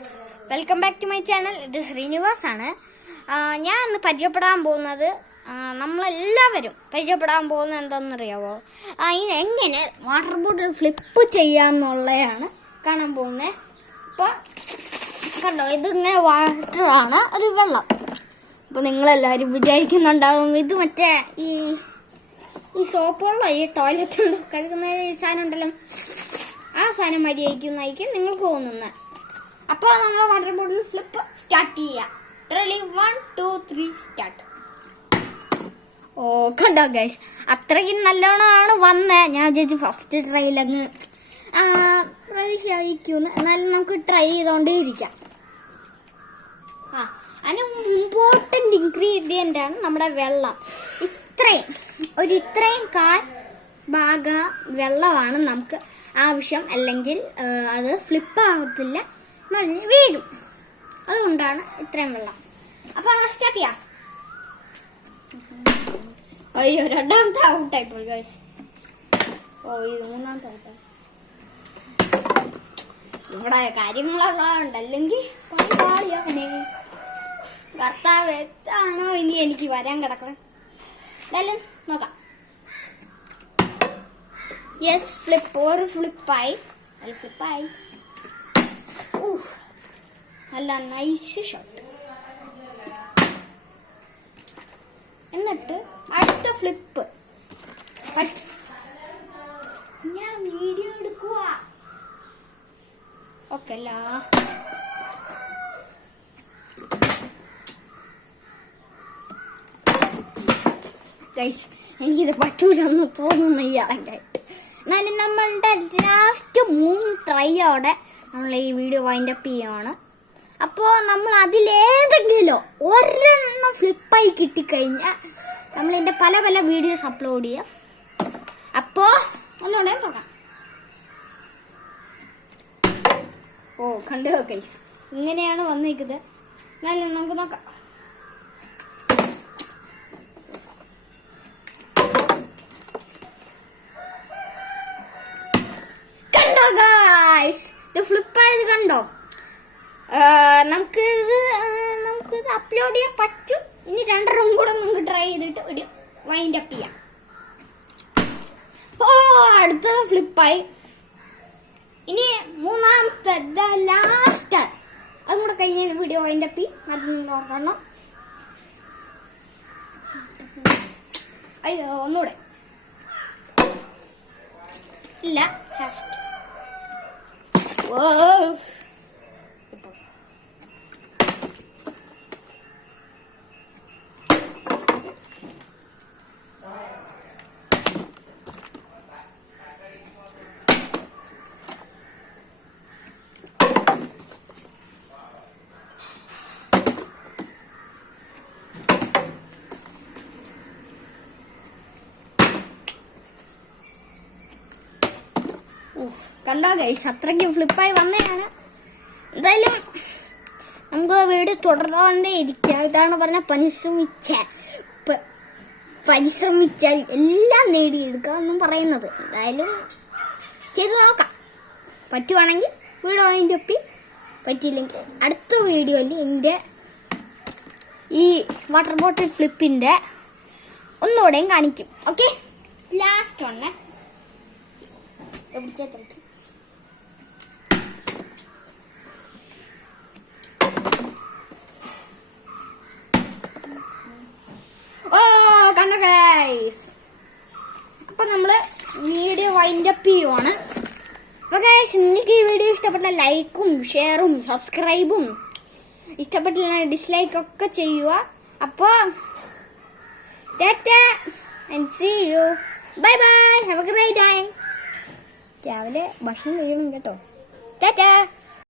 Friends, welcome back to my channel. ഇത് ശ്രീനിവാസ് ആണ്. ഞാൻ ഇന്ന് പരിചയപ്പെടാൻ പോകുന്നത്, നമ്മളെല്ലാവരും പരിചയപ്പെടാൻ പോകുന്നത് എന്താണെന്നറിയാവോ? എങ്ങനെ വാട്ടർ ബോട്ടിൽ ഫ്ലിപ്പ് ചെയ്യാമെന്നുള്ളതാണ് കാണാൻ പോകുന്നത്. ഇപ്പോൾ കണ്ടോ, ഇതിങ്ങനെ വാട്ടറാണ്, ഒരു വെള്ളം. അപ്പോൾ നിങ്ങളെല്ലാവരും വിചാരിക്കുന്നുണ്ടാകും ഇത് മറ്റേ ഈ സോപ്പുള്ള ഈ ടോയ്ലറ്റ് കഴുകുന്ന ഈ സാധനം ഉണ്ടല്ലോ, ആ സാധനം മതിയായിരിക്കും നിങ്ങൾക്ക് തോന്നുന്നത്. അപ്പോൾ നമ്മൾ വാട്ടർ ബോട്ടിൽ ഫ്ലിപ്പ് സ്റ്റാർട്ട് ചെയ്യാം. 1 2 3 സ്റ്റാർട്ട്. ഓ കണ്ടോ ഗൈസ്, അത്രയ്ക്കും നല്ലോണമാണ് വന്നത്. ഞാൻ വിചാരിച്ചു ഫസ്റ്റ് ട്രൈയിലങ്ങ് പ്രതീക്ഷിക്കുന്നു. എന്നാലും നമുക്ക് ട്രൈ ചെയ്തോണ്ടേ ഇരിക്കാം. അതിന് ഇമ്പോർട്ടൻ്റ് ഇൻഗ്രീഡിയൻ്റ് ആണ് നമ്മുടെ വെള്ളം. ഇത്രയും കാൽ ഭാഗം വെള്ളമാണ് നമുക്ക് ആവശ്യം, അല്ലെങ്കിൽ അത് ഫ്ലിപ്പ് ആകത്തില്ല, മറിഞ്ഞ് വീഴും. അതുകൊണ്ടാണ് ഇത്രയും വെള്ളം. അപ്പോൾ നമ്മൾ സ്റ്റാർട്ട് ചെയ്യാം. അയ്യോ, രണ്ടാമത്തെ ഔട്ടായി പോയി ഗൈസ്. ഇത് മൂന്നാമത്തെ ഔട്ടായി. ഇവിടെ കാര്യങ്ങളുള്ളതുകൊണ്ട്, അല്ലെങ്കിൽ പാളിയാണേ. ഭർത്താവ് എത്താണോ ഇനി എനിക്ക് വരാൻ കിടക്കുന്നത്? എന്തായാലും നോക്കാം. യെസ്, ഫ്ലിപ്പായി. നല്ല നൈസ് ഷോട്ട്. എന്നിട്ട് അടുത്ത ഫ്ലിപ്പ്. ഞാൻ വീഡിയോ എടുക്കുക. ഓക്കെ അല്ല, ഗൈസ് എനിക്കിത് പറ്റൂലെന്ന് തോന്നുന്നു ഇയാളായിട്ട്. എന്നാലും നമ്മളുടെ ലാസ്റ്റ് 3 ട്രൈയോടെ നമ്മൾ ഈ വീഡിയോ വൈൻഡപ്പ് ചെയ്യുകയാണ്. അപ്പോൾ നമ്മൾ അതിലേതെങ്കിലും ഒരെണ്ണം ഫ്ലിപ്പായി കിട്ടിക്കഴിഞ്ഞാൽ നമ്മളിതിൻ്റെ പല പല വീഡിയോസ് അപ്ലോഡ് ചെയ്യാം. അപ്പോൾ ഒന്നുകൂടെ നോക്കാം. ഓ കണ്ടോ ഗൈസ്, ഇങ്ങനെയാണ് വന്നിരിക്കുന്നത്. എന്നാലും നമുക്ക് നോക്കാം. ഇത് ഫ്ലിപ്പായത് കണ്ടോ? നമുക്കിത് അപ്ലോഡ് ചെയ്യാൻ പറ്റും. ഇനി 2 കൂടെ നമുക്ക് ട്രൈ ചെയ്തിട്ട് വീഡിയോ വൈൻഡ് അപ്പ് ചെയ്യാം. ഓ അടുത്ത ഫ്ലിപ്പായി. ഇനി മൂന്നാമത്തെ ലാസ്റ്റ്, അതും കൂടെ കഴിഞ്ഞ വീഡിയോ വൈൻഡ് അപ്പ് ചെയ്യും. അത് നിങ്ങൾ ഓർക്കണം. അയ്യോ, ഒന്നുകൂടെ ഇല്ല. ഓ കണ്ടോ ഗൈസ്, അത്രയ്ക്ക് ഫ്ലിപ്പായി വന്നതാണ്. എന്തായാലും നമുക്ക് വീഡിയോ തുടരാണ്ടേ ഇരിക്കുക. ഇതാണ് പറഞ്ഞ പരിശ്രമിച്ചാൽ എല്ലാം നേടിയെടുക്കുക എന്നും പറയുന്നത്. എന്തായാലും ചെയ്ത് നോക്കാം. പറ്റുവാണെങ്കിൽ വീഡിയോ അതിൻ്റെ ഒപ്പി, പറ്റിയില്ലെങ്കിൽ അടുത്ത വീഡിയോയിൽ എൻ്റെ ഈ വാട്ടർ ബോട്ടിൽ ഫ്ലിപ്പിൻ്റെ ഒന്നുകൂടെയും കാണിക്കും. ഓക്കെ, ലാസ്റ്റ് ഒന്ന് പിടിച്ചു. ഓ കണ്ടോ ഗൈസ്, അപ്പൊ നമ്മള് വീഡിയോ വൈൻഡ് അപ്പ് ചെയ്യുവാണ്. അപ്പൊ ഗൈസ്, നിങ്ങൾക്ക് ഈ വീഡിയോ ഇഷ്ടപ്പെട്ട ലൈക്കും ഷെയറും സബ്സ്ക്രൈബും, ഇഷ്ടപ്പെട്ടില്ല ഡിസ്ലൈക്ക് ഒക്കെ ചെയ്യുക. അപ്പൊ tata and see you. Bye bye, have a great time. രാവിലെ ഭക്ഷണം കഴിയണം കേട്ടോ. ടാറ്റാ.